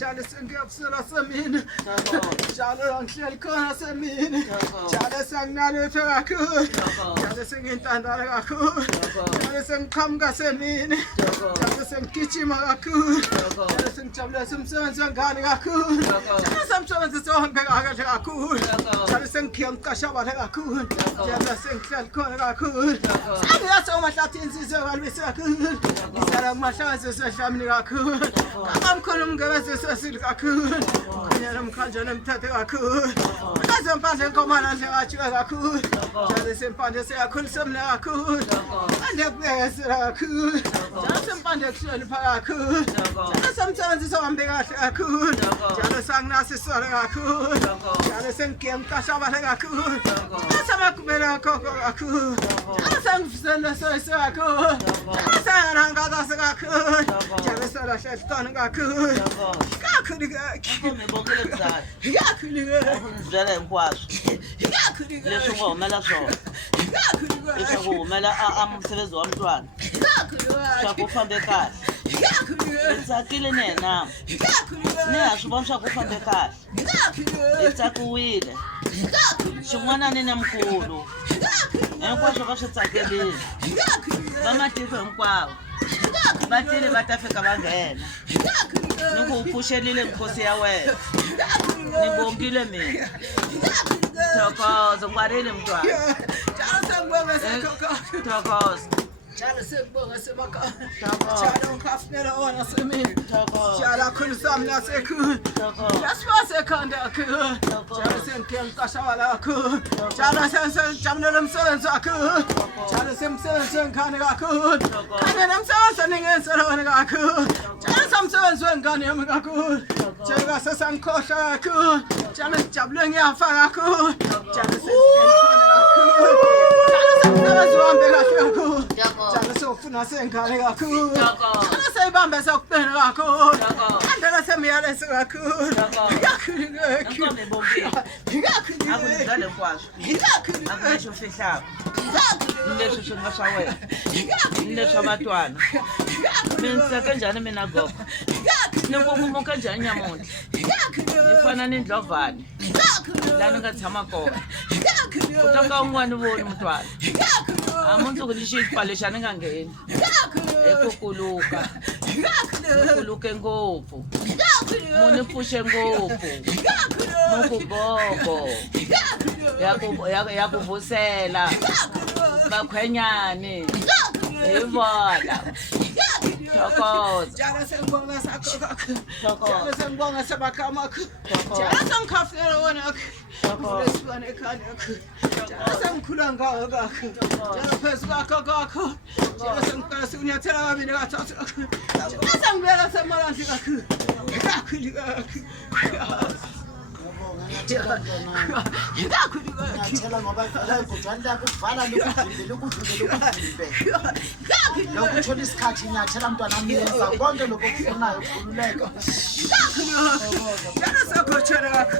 Jale sengiyabusela semini. Jale angihleli khona semini. Jale senginalutho kakhulu. Jale sengintandane kakhulu. Jale sengiqhamuka semini. Jale sengigijima kakhulu. Jale sengijabulisa umsebenzi wengane kakhulu. Jale semsebenzisa wonke kahle kakhulu. Jale sengikhiya ngiqasha abantu kakhulu. Jale sengihleli khona kakhulu. Angiyazi umahlathi insizwe kalwisi kakhulu. Ngisala kumahlathi sesihlamini kakhulu. Amkhulu umngebezisa sili kakhulu. Kunyana mkhanjana mthathe kakhulu. Azempandle enkomana nje ngajika kakhulu. Jale sempandle seyakhulu semna kakhulu. Ande kubekesela kakhulu. Jale sempandle kuhleli phaka kakhulu. Jale semsebenzisa wambe kahle kakhulu. Jale sanginasi isole kakhulu. Jale sengigiye ngiqasha abantu kakhulu. Jale semakubela khokho kakhulu. Jale sengifisela soyise kakhulu. Jale senganangazase kakhulu. Jale selahle ehlitona kakhulu. Kakhulu kakhi. Ngibongile kuzala. Kakhulu kakhi. Ngizele ngikwazi. Kakhulu kakhi. Lesho ngomela sona. Kakhulu kakhi. Lesho ngomela umsebenzi womntwana. Kakhulu kakhi. Shaka ufambe kahle. Kakhulu kakhi. Isakile nena. Kakhulu kakhi. Niyasho shaka ufambe kahle. Kakhulu kakhi. Itsakuwile. Kakhulu. Xin'wana nene mkhulu. Hinkwaswo va swi tsakelile. Va matiko hinkwawo. Va tile va ta fika va nghena. Ni ku pfuxelile nkosi ya wena. Ni bongile mina. Thokoza ngwarile mntwana. Jale sengibonga sekhokho. Thokoza. Jale sengibonga semakhaya. Thokoza. Jale ungikhafunela wona semini. Thokoza. Jale akhulu sami nasekhulu. Thokoza. Yasifase ekhanda kakhulu. Jale sengigiye ngiqasha wala kakhulu. Jale sengijabulela umsebenzi kakhulu. Jale semsebenzi wengane kakhulu. Kanye nomsebenzi eningenzela wena kakhulu. Jale somsebenzi wengane yami kakhulu. Jale kasesangikhohlwa kakhulu. Jale ngijabule ngiyafa kakhulu. Jale sengikhona kakhulu. Jale semsebenzi wambe kahle kakhulu. Jale sofuna sengane kakhulu. Jale seyibambe sekubhena kakhulu. Andela semiyalesi kakhulu. Kakhulu kakhi. Nkobe bongile. Kakhulu. Akuzidlale ngikwazi. Kakhulu. Akungesho fihlako. Kakhulu. Leswi swi nga swa wena. Leswi swa vatwana. Mina ndzi kanjhani mina gogo. Ni ku kanjhani nyamuntlha. Ni fana ni ndlovhani. Laha ni nga tshama kona. U ta ka u nga ni voni mutwana. A mundzuku ni xipfalo xa ni nga ngheni. Ekukuluka. Mukuluke ngopfu. Muni pfuxe ngopfu. Mukubogo. Ya ku vusela. Vakhwenyani. Hi vona. Thokoza. Jale sengibonga sakho kakho. Thokoza. Jale sengibonga sebakhamakho. Jale sengikhafunela wona kakho. Lesibane ekhaya kakho. Jale sengikhula ngawo kakho. Jale phezu kakho kakho. Jale sengicela sikunyathela kabili kathathu kakho. Jale sengibeka semalandli kakho. Kakhulu kakho. Kakhulu kakho. Ngiyatshela ngoba vele kodwana lakuvala lokuvimbe. Lokuthola isikhathi ngiyathela mntwana wami yenza konke lokho okufunayo ukhululeka. Jale sekhothela kakho.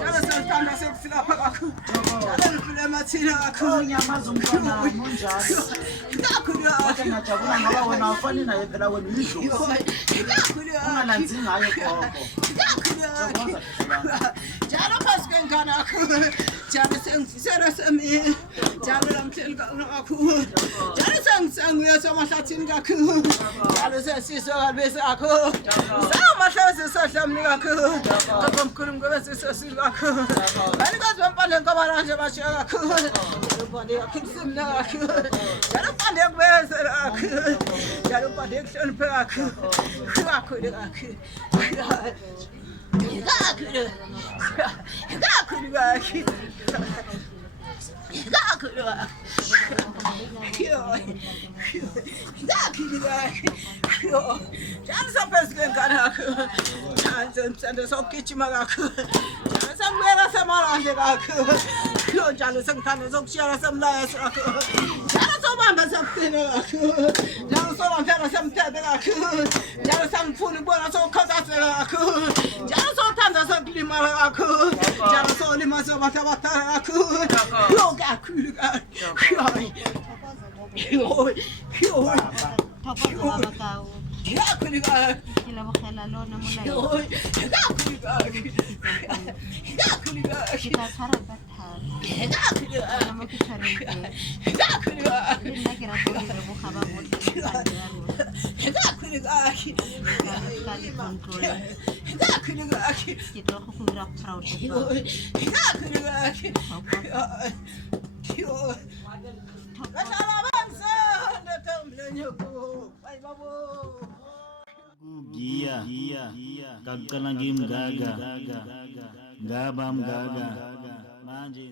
Jale sengithanda sekufika pha kakho. Jale ngifile emathina kakho. Ngiyamazi umntwana wami unjalo. Kakhulu Kodwa kakho. ngiyajabula ngoba wena awufani naye phela wena uyidlozi. Kakhulu kakho. Ungalanzi ngayo gogo. Jalo phansi kwengane kakhulu. Jalo sengifisela semini. Jalo lamhleli kakhulu. Jalo sengisanguye semahlathini kakhulu. Jalo sesizwe kalbese kakhulu. Samahlathi sehlamini kakhulu. Ngoba mkhulu ngobesizwe sili kakhulu. Banikazi bempande nkobana nje bashiya kakhulu. Jalo pande yakhisimna kakhulu. Jalo pande yakubezela kakhulu. Jalo pande yakuhloniphe kakhulu. Kakhulu kakhulu. Kakhulu. Kakhulu kakhi. Kakhulu kakhi. Jalo saphezu kwengane kakhulu. Jalo sokugijima kakhulu. Jalo sengibuyela semalande kakhulu. Jalo sengithanda sokushiyana semlayeza kakhulu. Jalo sobamba sekuqina kakhulu. Jalo sobambela semthethe kakhulu. Jalo sengifuna ukubona sokukhathazeka kakhulu. Jalo sothanda sokulimala kakhulu. Jalo solima sobantu abadala kakhulu. Kakhulu kakhi. Kakhulu kakhi. lebogela lona molao ke tla tshwara ka thata ona mo ke tshwareng teng le nna ke rata go leboga ba botlhe ba dira rona ka le control ke tlo go dira proud Gia kaqala ngimgaga ngaba mgaga manje